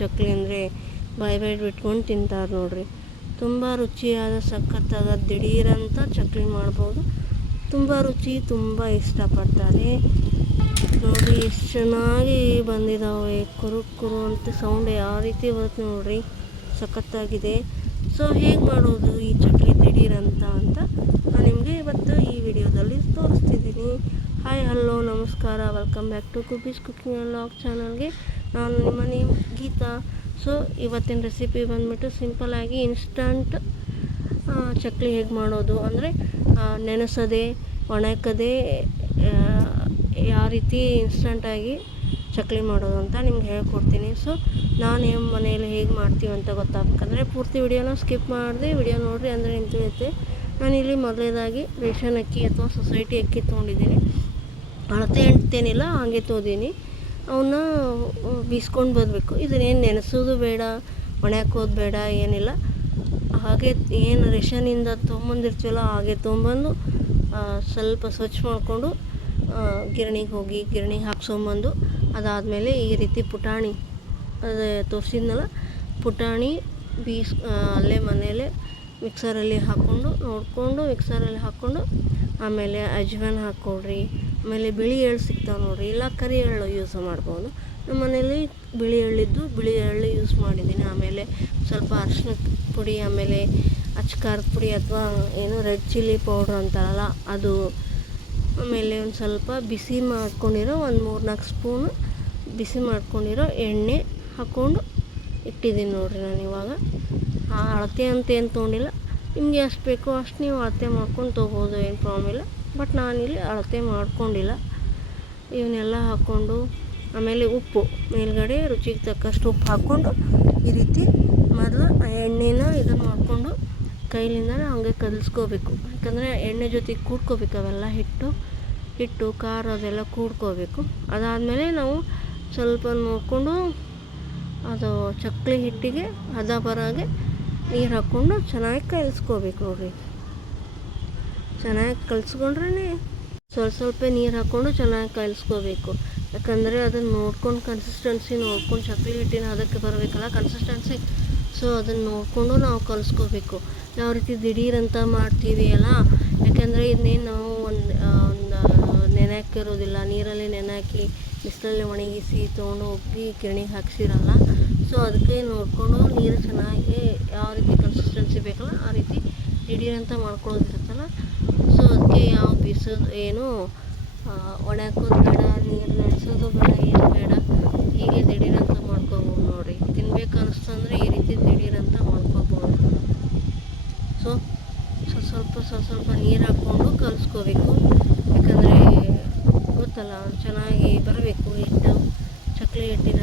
ಚಕ್ಲಿ ಅಂದರೆ ಬಾಯ್ ಬೈಟ್ ಬಿಟ್ಕೊಂಡು ತಿಂತಾರೆ ನೋಡಿರಿ. ತುಂಬ ರುಚಿಯಾದ, ಸಖತ್ತಾದ, ದಿಢೀರಂತ ಚಕ್ಲಿ ಮಾಡ್ಬೋದು. ತುಂಬ ರುಚಿ, ತುಂಬ ಇಷ್ಟಪಡ್ತಾರೆ. ನೋಡಿ, ಎಷ್ಟು ಚೆನ್ನಾಗಿ ಬಂದಿದ್ದಾವೆ ಕುರು ಕುರು ಅಂತ ಸೌಂಡ್ ಯಾವ ರೀತಿ ಬರುತ್ತೆ ನೋಡಿರಿ. ಸಖತ್ತಾಗಿದೆ. ಸೊ ಹೇಗೆ ಮಾಡೋದು ಈ ಚಕ್ಲಿ ದಿಢೀರಂತ ಅಂತ ನಾನು ನಿಮಗೆ ಇವತ್ತು ಈ ವಿಡಿಯೋದಲ್ಲಿ ತೋರಿಸ್ತಿದ್ದೀನಿ. ಹಾಯ್ ಹಲೋ ನಮಸ್ಕಾರ. Welcome back to ಕುಬೀಸ್ cooking and vlog ಚಾನಲ್ಗೆ ನಾನು ನಿಮ್ಮ ನೇಮ್ ಗೀತಾ. ಸೊ ಇವತ್ತಿನ ರೆಸಿಪಿ ಬಂದುಬಿಟ್ಟು ಸಿಂಪಲ್ಲಾಗಿ ಇನ್ಸ್ಟಂಟ್ ಚಕ್ಲಿ ಹೇಗೆ ಮಾಡೋದು ಅಂದರೆ ನೆನೆಸದೆ ಒಣಕದೆ ಯಾವ ರೀತಿ ಇನ್ಸ್ಟಂಟಾಗಿ ಚಕ್ಲಿ ಮಾಡೋದು ಅಂತ ನಿಮ್ಗೆ ಹೇಳ್ಕೊಡ್ತೀನಿ. ಸೊ ನಾನು ಏನು ಮನೆಯಲ್ಲಿ ಹೇಗೆ ಮಾಡ್ತೀವಿ ಅಂತ ಗೊತ್ತಾಗಬೇಕಂದ್ರೆ, ಪೂರ್ತಿ ವಿಡಿಯೋನ ಸ್ಕಿಪ್ ಮಾಡಿದೆ, ವಿಡಿಯೋ ನೋಡಿರಿ ಅಂದರೆ ನಿಮ್ಗೆ ತಿಳಿಯುತ್ತೆ ನಾನಿಲ್ಲಿ ಮೊದಲೇದಾಗಿ ರೇಷನ್ ಅಕ್ಕಿ ಅಥವಾ ಸೊಸೈಟಿ ಅಕ್ಕಿ ತೊಗೊಂಡಿದ್ದೀನಿ. ಅಳತೆ ಎಣ್ತೇನಿಲ್ಲ ಹಾಗೆ ತೊಗೊಂಡಿನಿ ಅವನ್ನ ಬೀಸ್ಕೊಂಡು ಬರಬೇಕು. ಇದನ್ನೇನು ನೆನೆಸೋದು ಬೇಡ ಒಣಕೋದು ಬೇಡ, ಏನಿಲ್ಲ. ಹಾಗೆ ಏನು ರೇಷನಿಂದ ತೊಗೊಂಬಂದಿರ್ತೀವಲ್ಲ, ಹಾಗೆ ತೊಗೊಂಬಂದು ಸ್ವಲ್ಪ ಸ್ವಚ್ಛ ಮಾಡಿಕೊಂಡು ಗಿರಣಿಗೆ ಹೋಗಿ ಗಿರಣಿಗೆ ಹಾಕ್ಸೊಂಬಂದು ಅದಾದಮೇಲೆ ಈ ರೀತಿ ಪುಟಾಣಿ ಅದೇ ತೋರಿಸಿದ್ನಲ್ಲ, ಪುಟಾಣಿ ಬೀಸ್ ಅಲ್ಲೇ ಮನೆಯಲ್ಲೇ ಮಿಕ್ಸರಲ್ಲಿ ಹಾಕ್ಕೊಂಡು, ನೋಡಿಕೊಂಡು ಮಿಕ್ಸರಲ್ಲಿ ಹಾಕ್ಕೊಂಡು, ಆಮೇಲೆ ಅಜ್ವಾನ್ ಹಾಕ್ಕೊಡ್ರಿ ಆಮೇಲೆ ಬಿಳಿ ಎಳ್ಳು ಸಿಗ್ತಾವೆ ನೋಡಿರಿ. ಇಲ್ಲ ಕರಿ ಎಳ್ಳು ಯೂಸ್ ಮಾಡ್ಬೋದು. ನಮ್ಮ ಮನೇಲಿ ಬಿಳಿ ಎಳ್ಳಿದ್ದು ಬಿಳಿ ಎಳ್ಳು ಯೂಸ್ ಮಾಡಿದ್ದೀನಿ ಆಮೇಲೆ ಸ್ವಲ್ಪ ಅರಿಶಿನ ಪುಡಿ, ಆಮೇಲೆ ಅಚ್ಕಾರದ ಪುಡಿ ಅಥವಾ ಏನು ರೆಡ್ ಚಿಲ್ಲಿ ಪೌಡ್ರ್ ಅಂತಾರಲ್ಲ, ಅದು ಆಮೇಲೆ ಒಂದು ಸ್ವಲ್ಪ ಬಿಸಿ ಮಾಡ್ಕೊಂಡಿರೋ ಒಂದು ಮೂರು ನಾಲ್ಕು ಸ್ಪೂನು ಬಿಸಿ ಮಾಡ್ಕೊಂಡಿರೋ ಎಣ್ಣೆ ಹಾಕ್ಕೊಂಡು ಇಟ್ಟಿದ್ದೀನಿ ನೋಡಿರಿ ನಾನು ಇವಾಗ. ಆ ಅಳತೆ ಅಂತ ಏನು ತೊಗೊಂಡಿಲ್ಲ. ನಿಮಗೆ ಎಷ್ಟು ಬೇಕೋ ಅಷ್ಟು ನೀವು ಅಳತೆ ಮಾಡ್ಕೊಂಡು ತೊಗೋಬೋದು, ಏನು ಪ್ರಾಬ್ಲಮ್ ಇಲ್ಲ. ಬಟ್ ನಾನಿಲ್ಲಿ ಅಳತೆ ಮಾಡ್ಕೊಂಡಿಲ್ಲ. ಇವನ್ನೆಲ್ಲ ಹಾಕ್ಕೊಂಡು ಆಮೇಲೆ ಉಪ್ಪು. ಮೇಲುಗಡೆ ರುಚಿಗೆ ತಕ್ಕಷ್ಟು ಉಪ್ಪು ಹಾಕ್ಕೊಂಡು ಈ ರೀತಿ ಮೊದಲು ಎಣ್ಣೆನ ಇದನ್ನು ಮಾಡಿಕೊಂಡು ಕೈಲಿಂದನೇ ಹಂಗೆ ಕಲಿಸ್ಕೋಬೇಕು. ಯಾಕಂದರೆ ಎಣ್ಣೆ ಜೊತೆಗೆ ಕೂಡ್ಕೋಬೇಕು, ಅವೆಲ್ಲ ಹಿಟ್ಟು ಹಿಟ್ಟು, ಖಾರ ಅದೆಲ್ಲ ಕೂಡ್ಕೋಬೇಕು. ಅದಾದಮೇಲೆ ನಾವು ಸ್ವಲ್ಪ ನೋಡಿಕೊಂಡು ಅದು ಚಕ್ಕಲಿ ಹಿಟ್ಟಿಗೆ ಹದ ಬರಾಗೆ ನೀರು ಹಾಕ್ಕೊಂಡು ಚೆನ್ನಾಗಿ ಕಲಿಸ್ಕೋಬೇಕು ನೋಡಿರಿ ಚೆನ್ನಾಗಿ ಕಲಿಸ್ಕೊಂಡ್ರೇ ಸ್ವಲ್ಪ ಸ್ವಲ್ಪ ನೀರು ಹಾಕ್ಕೊಂಡು ಚೆನ್ನಾಗಿ ಕಲಿಸ್ಕೋಬೇಕು. ಯಾಕಂದರೆ ಅದನ್ನು ನೋಡ್ಕೊಂಡು ಕನ್ಸಿಸ್ಟೆನ್ಸಿ ನೋಡ್ಕೊಂಡು ಚಕ್ಲಿ ಹಿಟ್ಟಿನ ಅದಕ್ಕೆ ಬರಬೇಕಲ್ಲ ಕನ್ಸಿಸ್ಟೆನ್ಸಿ ಸೊ ಅದನ್ನು ನೋಡಿಕೊಂಡು ನಾವು ಕಲಿಸ್ಕೋಬೇಕು. ಯಾವ ರೀತಿ ದಿಢೀರಂತ ಮಾಡ್ತೀವಿ ಅಲ್ಲ ಯಾಕೆಂದರೆ ಇದನ್ನೇನು ನಾವು ಒಂದು ಒಂದು ನೆನೆಹಾಕಿರೋದಿಲ್ಲ ನೀರಲ್ಲಿ ನೆನೆಹಾಕಿ ಬಿಸಿಲಲ್ಲಿ ಒಣಗಿಸಿ ತೊಗೊಂಡು ಹೋಗಿ ಗಿರಣಿಗೆ ಹಾಕ್ಸಿರಲ್ಲ? ಸೊ ಅದಕ್ಕೆ ನೋಡಿಕೊಂಡು ನೀರು ಚೆನ್ನಾಗಿ ಯಾವ ರೀತಿ ಕನ್ಸಿಸ್ಟೆನ್ಸಿ ಬೇಕಲ್ಲ ಆ ರೀತಿ ದಿಢೀರಂತ ಮಾಡ್ಕೊಳ್ಳೋದಿರುತ್ತಲ್ಲ ಸೊ ಅದಕ್ಕೆ ಯಾವ ಬೀಸೋದು ಏನು ಒಣಕೋದು ಬೇಡ, ನೀರು ನಡೆಸೋದು ಬೇಡ, ಏನು ಬೇಡ, ಹೀಗೆ ದಿಢೀರಂತ ಮಾಡ್ಕೋಬೋದು ನೋಡಿರಿ ತಿನ್ಬೇಕು ಅನಿಸ್ತಂದ್ರೆ ಈ ರೀತಿ ದಿಢೀರಂತ ಮಾಡ್ಕೋಬೋದು. ಸೊ ಸ್ವಲ್ಪ ಸ್ವಲ್ಪ ಸ್ವಲ್ಪ ನೀರು ಹಾಕ್ಕೊಂಡು ಕಲಿಸ್ಕೋಬೇಕು. ಯಾಕಂದರೆ ಗೊತ್ತಲ್ಲ, ಚೆನ್ನಾಗಿ ಬರಬೇಕು ಹಿಟ್ಟು ಚಕ್ಕಲಿ ಹಿಟ್ಟಿನ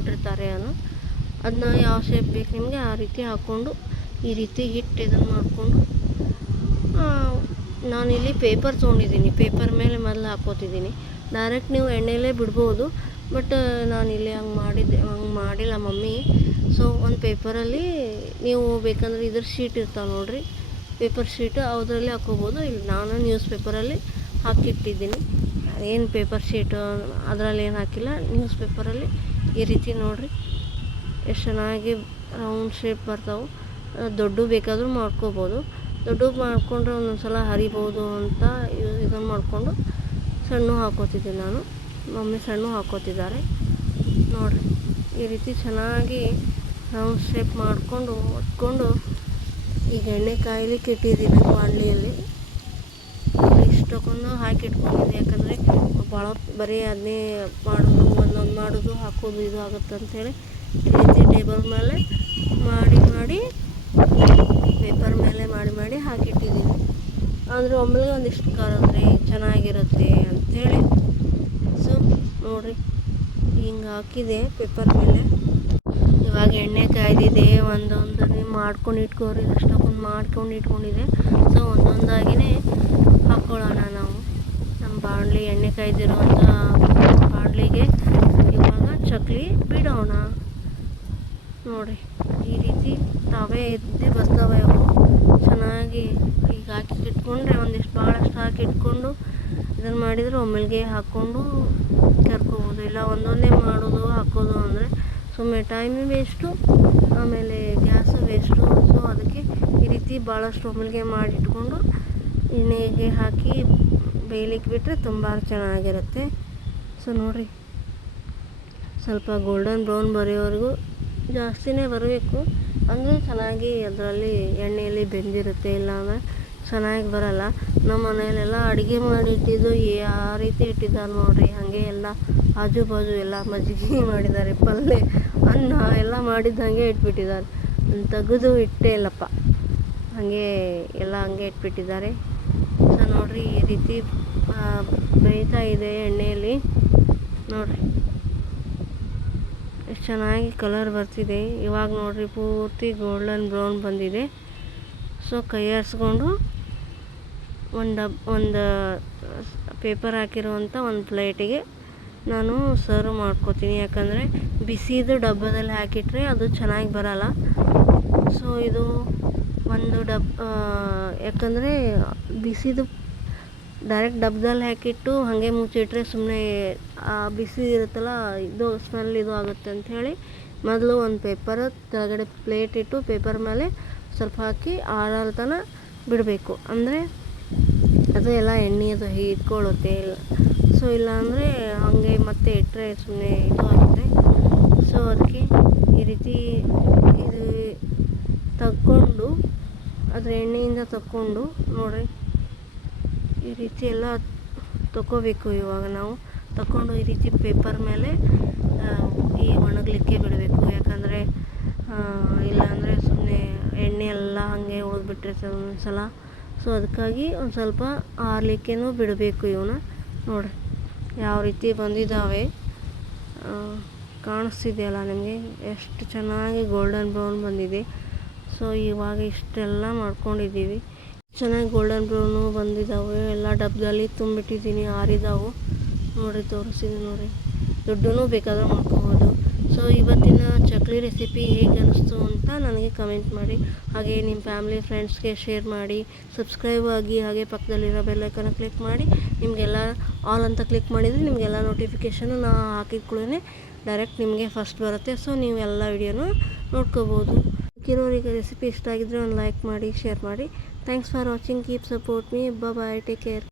ಕೊಟ್ಟಿರ್ತಾರೆ ಅದು ಅದನ್ನ ಯಾವ ಶೇಪ್ ಬೇಕು ನಿಮಗೆ ಆ ರೀತಿ ಹಾಕ್ಕೊಂಡು ಈ ರೀತಿ ಹಿಟ್ಟು ಇದನ್ನು ಮಾಡಿಕೊಂಡು ನಾನಿಲ್ಲಿ ಪೇಪರ್ ತೊಗೊಂಡಿದ್ದೀನಿ. ಪೇಪರ್ ಮೇಲೆ ಮೊದಲು ಹಾಕ್ಕೋತಿದ್ದೀನಿ ಡೈರೆಕ್ಟ್ ನೀವು ಎಣ್ಣೆಲೇ ಬಿಡ್ಬೋದು ಬಟ್ ನಾನಿಲ್ಲಿ ಹಂಗೆ ಮಾಡಿದ್ದೆ, ಹಂಗೆ ಮಾಡಿಲ್ಲ ಮಮ್ಮಿ. ಸೊ ಒಂದು ಪೇಪರಲ್ಲಿ ನೀವು ಬೇಕಂದ್ರೆ ಇದ್ರ ಶೀಟ್ ಇರ್ತಾವೆ ನೋಡಿರಿ. ಪೇಪರ್ ಶೀಟ್ ಅದರಲ್ಲಿ ಹಾಕ್ಕೋಬೋದು ಇಲ್ಲಿ ನಾನು ನ್ಯೂಸ್ ಪೇಪರಲ್ಲಿ ಹಾಕಿಟ್ಟಿದ್ದೀನಿ. ಏನು ಪೇಪರ್ ಶೀಟು ಅದರಲ್ಲಿ ಏನು ಹಾಕಿಲ್ಲ ನ್ಯೂಸ್ ಪೇಪರಲ್ಲಿ ಈ ರೀತಿ ನೋಡಿರಿ. ಎಷ್ಟು ಚೆನ್ನಾಗಿ ರೌಂಡ್ ಶೇಪ್ ಬರ್ತಾವೆ. ದೊಡ್ಡ ಬೇಕಾದರೂ ಮಾಡ್ಕೋಬೋದು. ದೊಡ್ಡ ಮಾಡಿಕೊಂಡ್ರೆ ಒಂದೊಂದು ಸಲ ಹರಿಬೋದು ಅಂತ ಇದನ್ನು ಮಾಡಿಕೊಂಡು ಸಣ್ಣ ಹಾಕೋತಿದ್ದೆ ನಾನು. ಮಮ್ಮಿ ಸಣ್ಣ ಹಾಕೋತಿದ್ದಾರೆ. ನೋಡಿರಿ. ಈ ರೀತಿ ಚೆನ್ನಾಗಿ ರೌಂಡ್ ಶೇಪ್ ಮಾಡಿಕೊಂಡು ಒಟ್ಕೊಂಡು ಈಗ ಎಣ್ಣೆ ಕಾಯ್ಲಿಕ್ಕೆ ಇಟ್ಟಿದ್ದೀನಿ ಬಾಣಲಿಯಲ್ಲಿ ಇಷ್ಟಕ್ಕೊಂದು ಹಾಕಿ ಇಟ್ಕೊಂಡಿದ್ದೆ. ಯಾಕಂದರೆ ಭಾಳ ಬರೀ ಅದನ್ನೇ ಮಾಡೋದು, ಒಂದೊಂದು ಮಾಡೋದು, ಹಾಕೋದು ಇದು ಆಗುತ್ತೆ ಅಂಥೇಳಿ ಈ ರೀತಿ ಟೇಬಲ್ ಮೇಲೆ ಮಾಡಿ ಮಾಡಿ ಪೇಪರ್ ಮೇಲೆ ಮಾಡಿ ಮಾಡಿ ಹಾಕಿಟ್ಟಿದ್ದೀನಿ. ಅಂದರೆ ಒಮ್ಮೆಲೆ ಒಂದಿಷ್ಟು ಕರೆದ್ರೆ ಚೆನ್ನಾಗಿರುತ್ತೆ ಅಂಥೇಳಿ ಸೊ, ನೋಡಿರಿ, ಹಿಂಗೆ ಹಾಕಿದೆ ಪೇಪರ್ ಮೇಲೆ. ಇವಾಗ ಎಣ್ಣೆ ಕಾಯ್ದಿದೆ. ಒಂದೊಂದು ಮಾಡ್ಕೊಂಡು ಇಟ್ಕೋರಿ ಅಷ್ಟೊಂದು ಮಾಡ್ಕೊಂಡು ಇಟ್ಕೊಂಡಿದೆ. ಸೊ ಒಂದೊಂದಾಗಿನೇ ಹಾಕ್ಕೊಳ್ಳೋಣ ನಾವು. ನಮ್ಮ ಬಾಣಲಿ, ಎಣ್ಣೆ ಕಾಯ್ದಿರುವಂಥ ಬಾಣಲಿಗೆ ಇವಾಗ ಚಕ್ಲಿ ಬಿಡೋಣ. ನೋಡಿ, ಈ ರೀತಿ ತಾವೇ ಇದ್ದು ಬಸ್ತವೆ ಅವು. ಚೆನ್ನಾಗಿ ಈಗ ಹಾಕಿ ಇಟ್ಕೊಂಡ್ರೆ ಒಂದಿಷ್ಟು ಭಾಳಷ್ಟು ಹಾಕಿ ಇಟ್ಕೊಂಡು ಇದನ್ನು ಮಾಡಿದರೆ ಒಮ್ಮೆಲ್ಗೆ ಹಾಕ್ಕೊಂಡು ಕರ್ಕೋಬೋದು. ಇಲ್ಲ, ಒಂದೊಂದೇ ಮಾಡೋದು, ಹಾಕೋದು ಅಂದರೆ ಸುಮ್ಮನೆ ಟೈಮ್ ವೇಸ್ಟು ಆಮೇಲೆ ಗ್ಯಾಸು ವೇಸ್ಟು ಸೊ ಅದಕ್ಕೆ ಈ ರೀತಿ ಭಾಳಷ್ಟು ಒಮ್ಮೆಲ್ಗೆ ಮಾಡಿಟ್ಕೊಂಡು ಎಣ್ಣೆಗೆ ಹಾಕಿ ಬೇಯಲಿಕ್ಕೆ ಬಿಟ್ಟರೆ ತುಂಬ ಚೆನ್ನಾಗಿರುತ್ತೆ. ಸೊ ನೋಡಿರಿ. ಸ್ವಲ್ಪ ಗೋಲ್ಡನ್ ಬ್ರೌನ್ ಬರೆಯೋವರೆಗೂ ಜಾಸ್ತಿನೇ ಬರಬೇಕು. ಅಂದರೆ ಚೆನ್ನಾಗಿ ಅದರಲ್ಲಿ ಎಣ್ಣೆಯಲ್ಲಿ ಬೆಂದಿರುತ್ತೆ ಇಲ್ಲ ಅಂದರೆ ಚೆನ್ನಾಗಿ ಬರಲ್ಲ. ನಮ್ಮ ಮನೆಯಲ್ಲೆಲ್ಲ ಅಡುಗೆ ಮಾಡಿ ಇಟ್ಟಿದ್ದು ಯಾವ ರೀತಿ ಇಟ್ಟಿದ್ದಾರೆ ನೋಡಿರಿ. ಹಾಗೆ ಎಲ್ಲ ಆಜು ಬಾಜು ಎಲ್ಲ ಮಜ್ಜಿಗೆ ಮಾಡಿದ್ದಾರೆ. ಪಲ್ಯ ಅನ್ನ ಎಲ್ಲ ಮಾಡಿದ್ದಂಗೆ ಇಟ್ಬಿಟ್ಟಿದ್ದಾರೆ. ತೆಗೆದು ಇಟ್ಟೇ ಇಲ್ಲಪ್ಪ. ಹಾಗೆ ಎಲ್ಲ ಹಂಗೆ ಇಟ್ಬಿಟ್ಟಿದ್ದಾರೆ. ಸೊ ನೋಡಿರಿ ಈ ರೀತಿ ಬೇಯ್ತಾ ಇದೆ ಎಣ್ಣೆಯಲ್ಲಿ. ನೋಡಿರಿ. ಎಷ್ಟು ಚೆನ್ನಾಗಿ ಕಲರ್ ಬರ್ತಿದೆ. ಇವಾಗ ನೋಡಿರಿ ಪೂರ್ತಿ ಗೋಲ್ಡನ್ ಬ್ರೌನ್ ಬಂದಿದೆ. ಸೊ ಕೈ ಆರಿಸ್ಕೊಂಡು ಒಂದು ಒಂದು ಪೇಪರ್ ಹಾಕಿರುವಂಥ ಒಂದು ಪ್ಲೇಟಿಗೆ ನಾನು ಸರ್ವ್ ಮಾಡ್ಕೋತೀನಿ. ಯಾಕಂದರೆ ಬಿಸಿದು ಡಬ್ಬದಲ್ಲಿ ಹಾಕಿಟ್ರೆ ಅದು ಚೆನ್ನಾಗಿ ಬರಲ್ಲ. ಸೊ ಇದು ಒಂದು ಡಬ್ ಯಾಕಂದರೆ ಬಿಸಿದು ಡೈರೆಕ್ಟ್ ಡಬ್ಬದಲ್ಲಿ ಹಾಕಿಟ್ಟು ಹಾಗೆ ಮುಚ್ಚಿಟ್ರೆ ಸುಮ್ಮನೆ ಆ ಬಿಸಿ ಇರುತ್ತಲ್ಲ, ಇದು ಸ್ಮೆಲ್ ಇದು ಆಗುತ್ತೆ ಅಂಥೇಳಿ ಮೊದಲು ಒಂದು ಪೇಪರ್ ಕೆಳಗಡೆ ಪ್ಲೇಟ್ ಇಟ್ಟು ಪೇಪರ್ ಮೇಲೆ ಸ್ವಲ್ಪ ಹಾಕಿ ಆರಾರು ತನಕ ಬಿಡಬೇಕು. ಅಂದರೆ ಅದು ಎಲ್ಲ ಎಣ್ಣೆ ಅದು ಹಿಡ್ಕೊಳ್ಳುತ್ತೆ ಇಲ್ಲ. ಸೊ ಇಲ್ಲಾಂದರೆ ಹಾಗೆ ಮತ್ತೆ ಇಟ್ಟರೆ ಸುಮ್ಮನೆ ಇದು ಆಗುತ್ತೆ. ಸೊ ಅದಕ್ಕೆ ಈ ರೀತಿ ಇದು ತಗೊಂಡು ಅದರ ಎಣ್ಣೆಯಿಂದ ತಕ್ಕೊಂಡು ನೋಡಿರಿ. ಈ ರೀತಿ ಎಲ್ಲ ತಗೋಬೇಕು ಇವಾಗ ನಾವು. ತಗೊಂಡು ಈ ರೀತಿ ಪೇಪರ್ ಮೇಲೆ ಈ ಒಣಗಲಿಕ್ಕೆ ಬಿಡಬೇಕು. ಯಾಕಂದರೆ ಇಲ್ಲಾಂದರೆ ಸುಮ್ಮನೆ ಎಣ್ಣೆ ಎಲ್ಲ ಹಾಗೆ ಉಳಿದ್ಬಿಟ್ಟಿರ್ತದೆ ಒಂದೊಂದು ಸಲ ಸೊ ಅದಕ್ಕಾಗಿ ಒಂದು ಸ್ವಲ್ಪ ಆರಲಿಕ್ಕೆ ಬಿಡಬೇಕು ಇವನ್ನ ನೋಡಿ, ಯಾವ ರೀತಿ ಬಂದಿದ್ದಾವೆ. ಕಾಣಿಸ್ತಿದೆಯಲ್ಲ ನಿಮಗೆ? ಎಷ್ಟು ಚೆನ್ನಾಗಿ ಗೋಲ್ಡನ್ ಬ್ರೌನ್ ಬಂದಿದೆ. ಸೊ ಇವಾಗ ಇಷ್ಟೆಲ್ಲ ಮಾಡ್ಕೊಂಡಿದ್ದೀವಿ. ಚೆನ್ನಾಗಿ ಗೋಲ್ಡನ್ ಬ್ರೌನು ಬಂದಿದ್ದಾವೆ. ಎಲ್ಲ ಡಬ್ಬದಲ್ಲಿ ತುಂಬಿಟ್ಟಿದ್ದೀನಿ, ಆರಿದಾವು. ನೋಡಿ ತೋರಿಸಿದ್ದೆ ನೋಡಿ. ದುಡ್ಡೂ ಬೇಕಾದರೂ ಮಾಡ್ಕೋಬೋದು. ಸೊ ಇವತ್ತಿನ ಚಕ್ಲಿ ರೆಸಿಪಿ ಹೇಗೆ ಅನ್ನಿಸ್ತು ನನಗೆ ಕಮೆಂಟ್ ಮಾಡಿ. ಹಾಗೆ ನಿಮ್ಮ ಫ್ಯಾಮಿಲಿ ಫ್ರೆಂಡ್ಸ್ಗೆ ಶೇರ್ ಮಾಡಿ ಸಬ್ಸ್ಕ್ರೈಬ್ ಆಗಿ ಹಾಗೆ ಪಕ್ಕದಲ್ಲಿರೋ ಬೆಲ್ಲೈಕನ ಕ್ಲಿಕ್ ಮಾಡಿ. ನಿಮಗೆಲ್ಲ ಆಲ್ ಅಂತ ಕ್ಲಿಕ್ ಮಾಡಿದರೆ ನಿಮಗೆಲ್ಲ ನೋಟಿಫಿಕೇಷನ್ ನಾ ಹಾಕಿದ ಕೂಡಲೇ ಡೈರೆಕ್ಟ್ ನಿಮಗೆ ಫಸ್ಟ್ ಬರುತ್ತೆ. ಸೊ ನೀವು ಎಲ್ಲ ವಿಡಿಯೋನು ನೋಡ್ಕೋಬೋದು. ಕಿರೋರಿಗೆ ರೆಸಿಪಿ ಇಷ್ಟ ಆಗಿದ್ದರೆ ಒಂದು ಲೈಕ್ ಮಾಡಿ ಶೇರ್ ಮಾಡಿ. Thanks for watching keep support me bye take care